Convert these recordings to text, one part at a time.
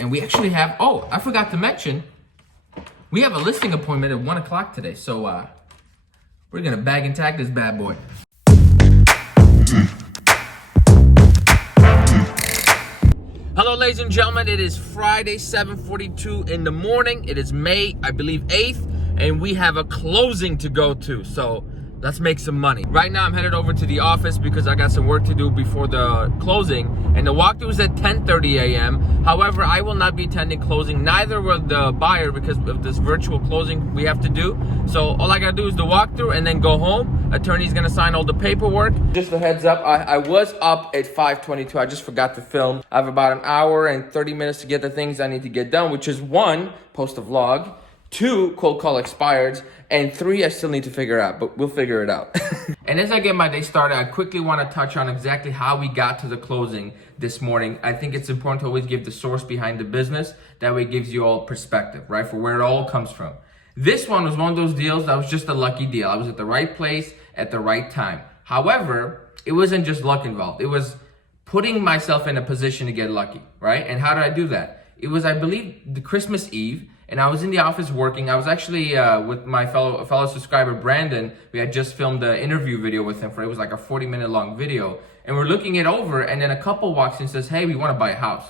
And we actually have, oh, I forgot to mention, we have a listing appointment at 1 o'clock today. So we're gonna bag and tag this bad boy. Hello, ladies and gentlemen. It is Friday, 7:42 in the morning. It is May, I believe, 8th, and we have a closing to go to. So let's make some money. Right now, I'm headed over to the office because I got some work to do before the closing. And the walkthrough is at 10:30 a.m. However, I will not be attending closing. Neither will the buyer because of this virtual closing we have to do. So all I gotta do is the walkthrough and then go home. Attorney's gonna sign all the paperwork. Just a heads up, I was up at 5:22. I just forgot to film. I have about an hour and 30 minutes to get the things I need to get done, which is 1, post a vlog, 2, cold call expireds, and 3, I still need to figure out, but we'll figure it out. And as I get my day started, I quickly want to touch on exactly how we got to the closing this morning. I think it's important to always give the source behind the business. That way it gives you all perspective, right, for where it all comes from. This one was one of those deals that was just a lucky deal. I was at the right place at the right time. However, it wasn't just luck involved. It was putting myself in a position to get lucky, right? And how did I do that? It was, I believe, the Christmas Eve, and I was in the office working. I was actually with my fellow subscriber, Brandon. We had just filmed an interview video with him. It was like a 40-minute long video. And we're looking it over, and then a couple walks in and says, hey, we want to buy a house.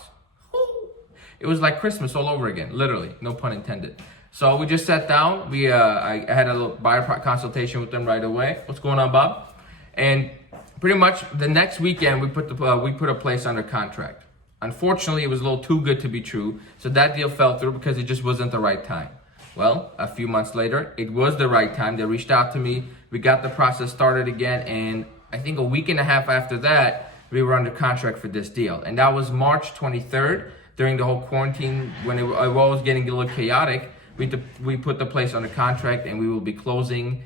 It was like Christmas all over again, literally, no pun intended. So we just sat down. I had a little buyer consultation with them right away. What's going on, Bob? And pretty much the next weekend, we put a place under contract. Unfortunately, it was a little too good to be true, so that deal fell through because it just wasn't the right time. Well, a few months later, it was the right time. They reached out to me. We got the process started again, and I think a week and a half after that, we were under contract for this deal. And that was March 23rd, during the whole quarantine, when it was getting a little chaotic. We put the place under contract, and we will be closing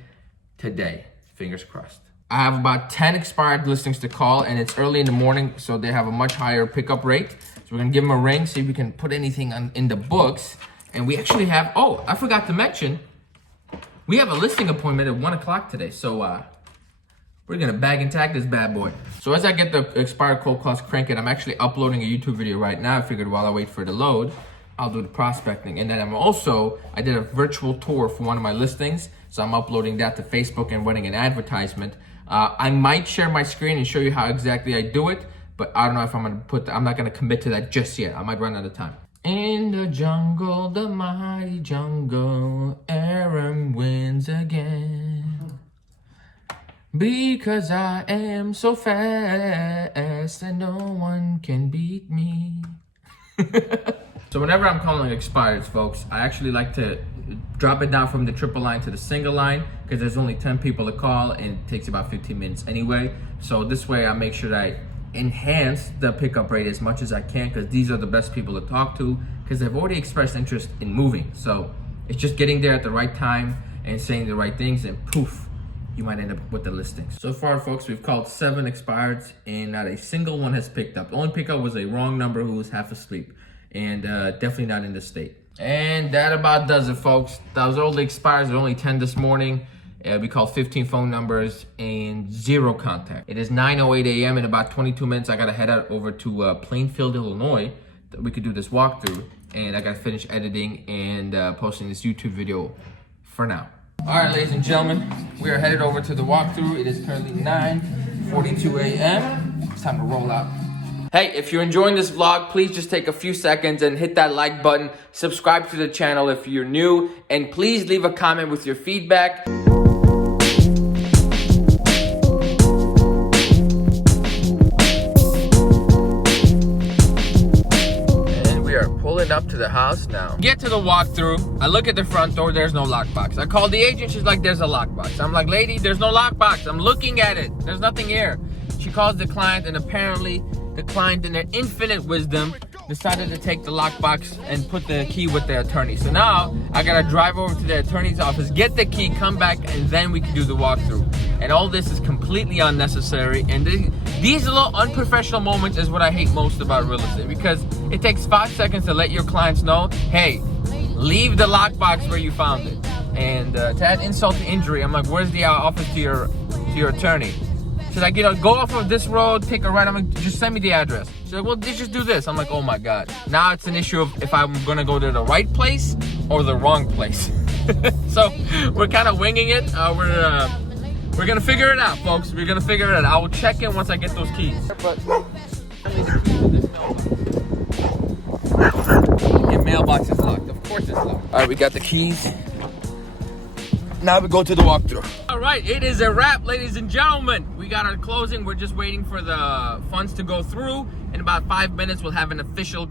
today. Fingers crossed. I have about 10 expired listings to call, and it's early in the morning, so they have a much higher pickup rate. So we're gonna give them a ring, see if we can put anything in the books. And we actually have, oh, I forgot to mention, we have a listing appointment at 1 o'clock today. So we're gonna bag and tag this bad boy. So as I get the expired cold calls cranking, I'm actually uploading a YouTube video right now. I figured while I wait for it to load, I'll do the prospecting. And then I did a virtual tour for one of my listings. So I'm uploading that to Facebook and running an advertisement. I might share my screen and show you how exactly I do it, but I don't know if I'm not gonna commit to that just yet. I might run out of time. In the jungle, the mighty jungle, Aaron wins again. Because I am so fast and no one can beat me. So whenever I'm calling expireds, folks, I actually like to drop it down from the triple line to the single line because there's only 10 people to call and it takes about 15 minutes anyway. So this way I make sure that I enhance the pickup rate as much as I can because these are the best people to talk to because they've already expressed interest in moving. So it's just getting there at the right time and saying the right things, and poof, you might end up with the listings. So far, folks, we've called 7 expireds and not a single one has picked up. The only pickup was a wrong number who was half asleep. And definitely not in the state. And that about does it, folks. Those are all the expires. There are only 10 this morning. We called 15 phone numbers and 0 contact. It is 9:08 a.m. In about 22 minutes, I gotta head out over to Plainfield, Illinois. That we could do this walkthrough. And I gotta finish editing and posting this YouTube video for now. All right, ladies and gentlemen, we are headed over to the walkthrough. It is currently 9:42 a.m. It's time to roll out. Hey, if you're enjoying this vlog, please just take a few seconds and hit that like button. Subscribe to the channel if you're new, and please leave a comment with your feedback. And we are pulling up to the house now. Get to the walkthrough. I look at the front door, there's no lockbox. I call the agent, she's like, there's a lockbox. I'm like, lady, there's no lockbox. I'm looking at it. There's nothing here. She calls the client, and apparently the client, in their infinite wisdom, decided to take the lockbox and put the key with the attorney. So now I gotta drive over to the attorney's office, get the key, come back, and then we can do the walkthrough. And all this is completely unnecessary. And these little unprofessional moments is what I hate most about real estate, because it takes 5 seconds to let your clients know, hey, leave the lockbox where you found it. And to add insult to injury, I'm like, where's the office to your attorney? She's like, you know, go off of this road, take a right. I'm like, just send me the address. She's like, well, just do this. I'm like, oh my God. Now it's an issue of if I'm gonna go to the right place or the wrong place. So we're kind of winging it. We're gonna figure it out, folks. We're gonna figure it out. I will check in once I get those keys. But your mailbox is locked. Of course it's locked. All right, we got the keys. Now we go to the walkthrough. All right, it is a wrap, ladies and gentlemen. We got our closing. We're just waiting for the funds to go through. In about 5 minutes, we'll have an official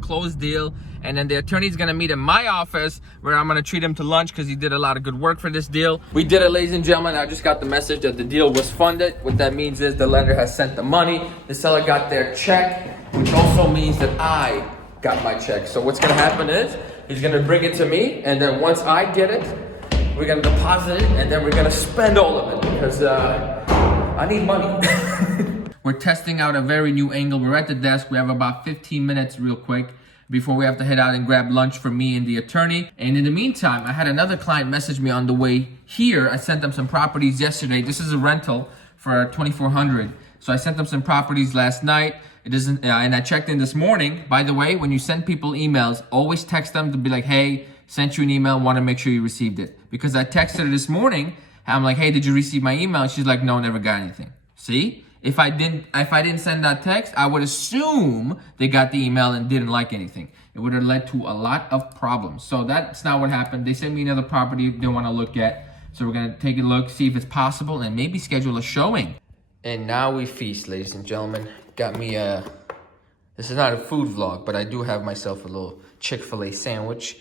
closed deal. And then the attorney's gonna meet in my office where I'm gonna treat him to lunch because he did a lot of good work for this deal. We did it, ladies and gentlemen. I just got the message that the deal was funded. What that means is the lender has sent the money. The seller got their check, which also means that I got my check. So what's gonna happen is he's gonna bring it to me, and then once I get it, we're gonna deposit it, and then we're gonna spend all of it because I need money. We're testing out a very new angle. We're at the desk. We have about 15 minutes real quick before we have to head out and grab lunch for me and the attorney. And in the meantime, I had another client message me on the way here. I sent them some properties yesterday. This is a rental for $2,400. So I sent them some properties last night. It isn't, and I checked in this morning. By the way, when you send people emails, always text them to be like, hey, sent you an email, want to make sure you received it. Because I texted her this morning, I'm like, hey, did you receive my email? And she's like, no, never got anything. See? If I didn't send that text, I would assume they got the email and didn't like anything. It would have led to a lot of problems. So that's not what happened. They sent me another property they want to look at. So we're going to take a look, see if it's possible, and maybe schedule a showing. And now we feast, ladies and gentlemen. Got me this is not a food vlog, but I do have myself a little Chick-fil-A sandwich,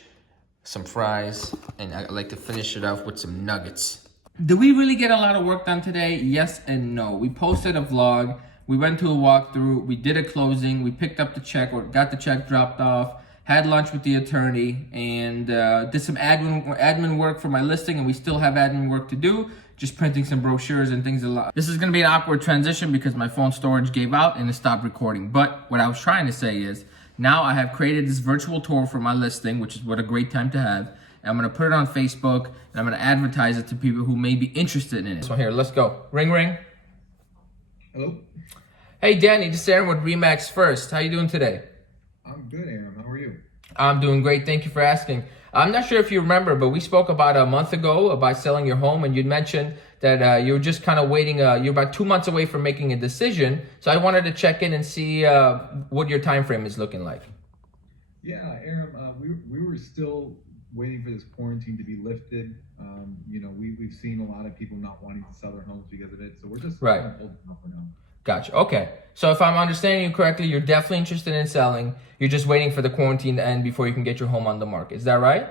some fries, and I like to finish it off with some nuggets. Did we really get a lot of work done today? Yes and no. We posted a vlog. We went to a walkthrough. We did a closing. We picked up the check or got the check dropped off. Had lunch with the attorney and did some admin work for my listing, and we still have admin work to do. Just printing some brochures and things a lot. This is gonna be an awkward transition because my phone storage gave out and it stopped recording. But what I was trying to say is now I have created this virtual tour for my listing, which is what a great time to have. I'm gonna put it on Facebook and I'm gonna advertise it to people who may be interested in it. So here, let's go. Ring, ring. Hello? Hey, Danny, this is Aaron with Remax First. How you doing today? I'm good, Aaron. How are you? I'm doing great. Thank you for asking. I'm not sure if you remember, but we spoke about a month ago about selling your home, and you'd mentioned that you were just kind of waiting. You're about 2 months away from making a decision. So I wanted to check in and see what your time frame is looking like. Yeah, Aaron, we were still waiting for this quarantine to be lifted. You know, we've seen a lot of people not wanting to sell their homes because of it. So we're just right. Holding off for now. Gotcha. Okay. So if I'm understanding you correctly, you're definitely interested in selling. You're just waiting for the quarantine to end before you can get your home on the market. Is that right?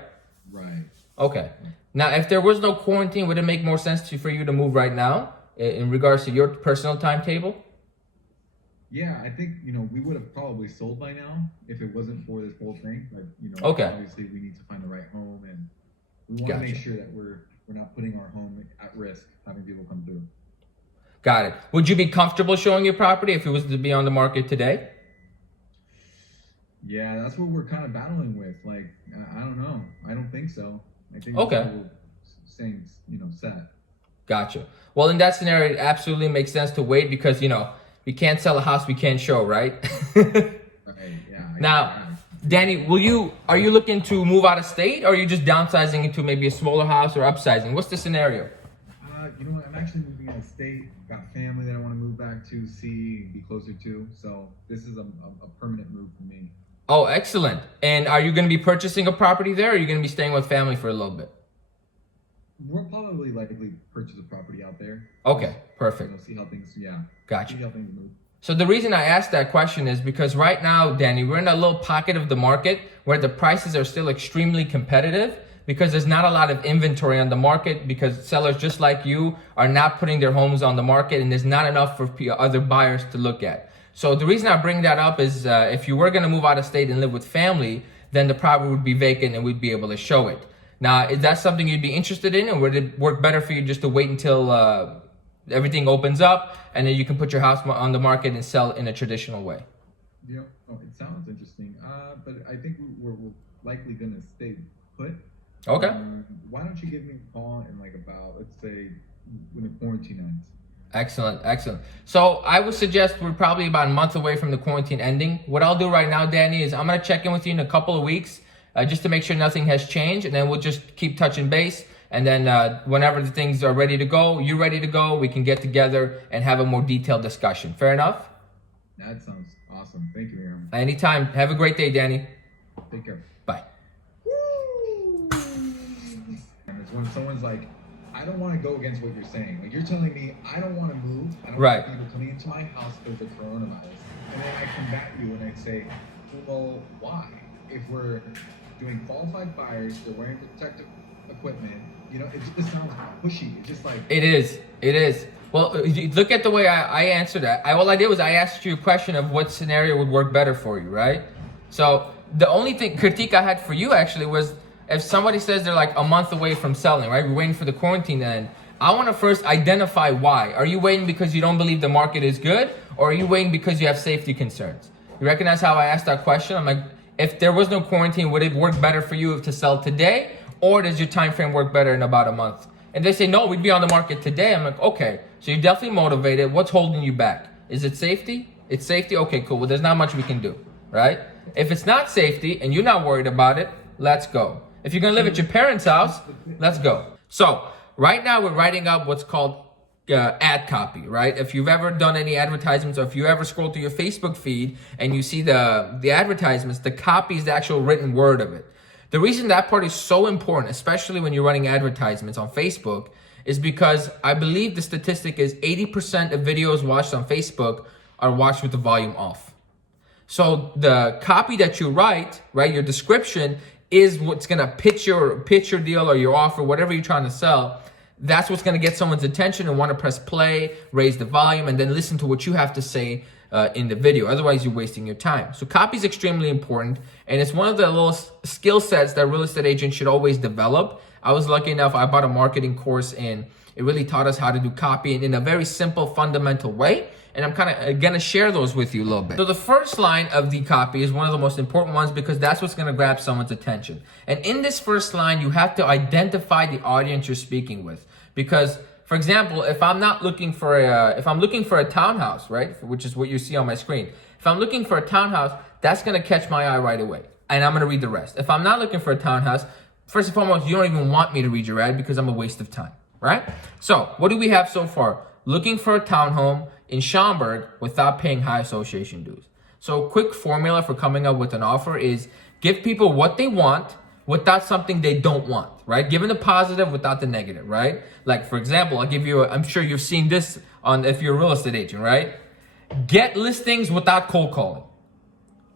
Right. Okay. Now, if there was no quarantine, would it make more sense for you to move right now in regards to your personal timetable? Yeah, I think, you know, we would have probably sold by now if it wasn't for this whole thing. But, you know, obviously we need to find the right home, and we want to make sure that we're not putting our home at risk having people come through. Got it. Would you be comfortable showing your property if it was to be on the market today? Yeah, that's what we're kind of battling with. Like, I don't know. I don't think so. I think we're staying, you know, set. Gotcha. Well, in that scenario, it absolutely makes sense to wait because, you know, we can't sell a house we can't show, right? Right, yeah. Now, Danny, are you looking to move out of state, or are you just downsizing into maybe a smaller house or upsizing? What's the scenario? You know what? I'm actually moving out of state. Got family that I want to move back to, see, be closer to. So this is a permanent move for me. Oh, excellent. And are you going to be purchasing a property there, or are you going to be staying with family for a little bit? We'll probably likely purchase a property out there. Okay, perfect. You know, see how things, Gotcha. See how things move. So the reason I asked that question is because right now, Danny, we're in a little pocket of the market where the prices are still extremely competitive because there's not a lot of inventory on the market because sellers just like you are not putting their homes on the market, and there's not enough for other buyers to look at. So the reason I bring that up is if you were going to move out of state and live with family, then the property would be vacant and we'd be able to show it. Now, is that something you'd be interested in, or would it work better for you just to wait until everything opens up and then you can put your house on the market and sell in a traditional way? Yeah, it sounds interesting. But I think we're likely going to stay put. Okay. Why don't you give me a call in like about, let's say, when the quarantine ends? Excellent, excellent. So I would suggest we're probably about a month away from the quarantine ending. What I'll do right now, Danny, is I'm gonna check in with you in a couple of weeks, just to make sure nothing has changed, and then we'll just keep touching base. And then whenever the things are ready to go, you're ready to go, we can get together and have a more detailed discussion. Fair enough? That sounds awesome. Thank you, Aaron. Anytime. Have a great day, Danny. Take care. Bye. And it's when someone's like, I don't want to go against what you're saying. Like, you're telling me I don't want to move. I don't Right. want people coming into my house because of coronavirus. And then I combat you and I say, well, why? If we're doing qualified fires, they're wearing protective equipment, you know, it just sounds pushy. It's just like... It is. It is. Well, look at the way I answered that. All I did was I asked you a question of what scenario would work better for you, right? So the only critique I had for you actually was if somebody says they're like a month away from selling, right? We're waiting for the quarantine to end. I want to first identify why. Are you waiting because you don't believe the market is good? Or are you waiting because you have safety concerns? You recognize how I asked that question? I'm like, if there was no quarantine, would it work better for you to sell today? Or does your time frame work better in about a month? And they say, no, we'd be on the market today. I'm like, okay, so you're definitely motivated. What's holding you back? Is it safety? It's safety? Okay, cool. Well, there's not much we can do, right? If it's not safety and you're not worried about it, let's go. If you're gonna live at your parents' house, let's go. So right now we're writing up what's called ad copy, right? If you've ever done any advertisements or if you ever scroll through your Facebook feed and you see the advertisements, the copy is the actual written word of it. The reason that part is so important, especially when you're running advertisements on Facebook, is because I believe the statistic is 80% of videos watched on Facebook are watched with the volume off. So the copy that you write, right, your description is what's gonna pitch your deal or your offer, whatever you're trying to sell. That's what's gonna get someone's attention and wanna press play, raise the volume, and then listen to what you have to say in the video. Otherwise, you're wasting your time. So copy is extremely important, and it's one of the little skill sets that real estate agents should always develop. I was lucky enough, I bought a marketing course, and it really taught us how to do copy in a very simple, fundamental way. And I'm kind of gonna share those with you a little bit. So the first line of the copy is one of the most important ones because that's what's gonna grab someone's attention. And in this first line, you have to identify the audience you're speaking with. Because, for example, if I'm looking for a townhouse, right, which is what you see on my screen. If I'm looking for a townhouse, that's gonna catch my eye right away, and I'm gonna read the rest. If I'm not looking for a townhouse, first and foremost, you don't even want me to read your ad because I'm a waste of time, right? So what do we have so far? Looking for a townhome in Schaumburg without paying high association dues. So a quick formula for coming up with an offer is give people what they want without something they don't want, right? Giving the positive without the negative, right? Like, for example, I'll give you, I'm sure you've seen this if you're a real estate agent, right? Get listings without cold calling.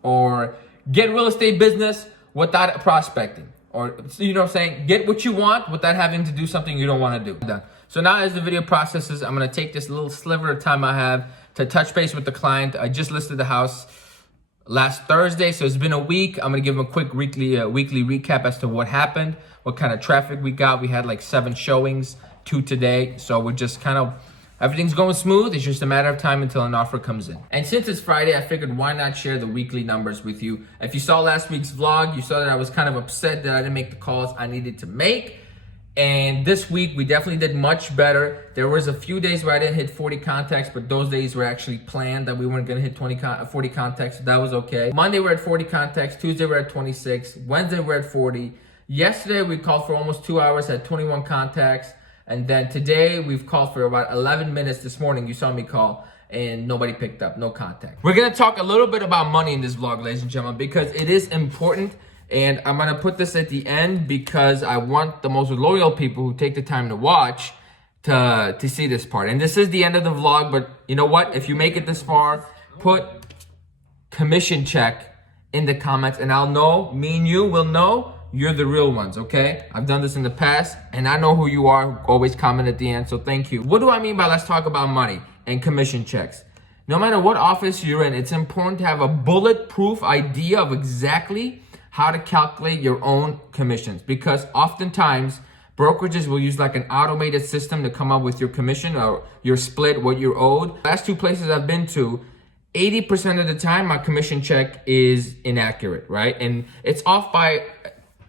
Or get real estate business without prospecting. Or, you know what I'm saying? Get what you want without having to do something you don't want to do. Done. So now as the video processes, I'm going to take this little sliver of time I have to touch base with the client. I just listed the house last Thursday, so it's been a week. I'm gonna give them a quick weekly recap as to what happened, what kind of traffic we got. We had like 7 showings, 2 today. So we're just kind of, everything's going smooth. It's just a matter of time until an offer comes in. And since it's Friday, I figured why not share the weekly numbers with you. If you saw last week's vlog, you saw that I was kind of upset that I didn't make the calls I needed to make. And this week, we definitely did much better. There was a few days where I didn't hit 40 contacts, but those days were actually planned that we weren't gonna hit 40 contacts, so that was okay. Monday, we're at 40 contacts. Tuesday, we're at 26. Wednesday, we're at 40. Yesterday, we called for almost 2 hours at 21 contacts. And then today, we've called for about 11 minutes this morning. You saw me call, and nobody picked up, no contact. We're gonna talk a little bit about money in this vlog, ladies and gentlemen, because it is important. And I'm gonna put this at the end because I want the most loyal people who take the time to watch to see this part. And this is the end of the vlog, but you know what? If you make it this far, put commission check in the comments and I'll know, me and you will know you're the real ones, okay? I've done this in the past and I know who you are. Always comment at the end, so thank you. What do I mean by let's talk about money and commission checks? No matter what office you're in, it's important to have a bulletproof idea of exactly how to calculate your own commissions, because oftentimes brokerages will use like an automated system to come up with your commission or your split, what you're owed. Last 2 places I've been to, 80% of the time my commission check is inaccurate, right? And it's off by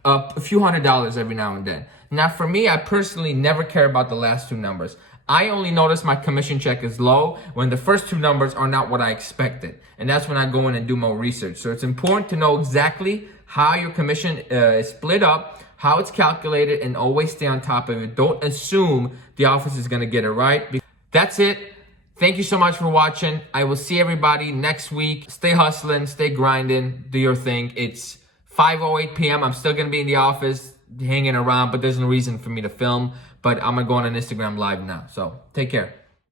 a few $100s every now and then. Now for me, I personally never care about the last 2 numbers. I only notice my commission check is low when the first two numbers are not what I expected. And that's when I go in and do more research. So it's important to know exactly how your commission is split up, how it's calculated, and always stay on top of it. Don't assume the office is gonna get it right. That's it. Thank you so much for watching. I will see everybody next week. Stay hustling, stay grinding, do your thing. It's 5:08 p.m. I'm still gonna be in the office hanging around, but there's no reason for me to film. But I'm gonna go on an Instagram live now. So take care.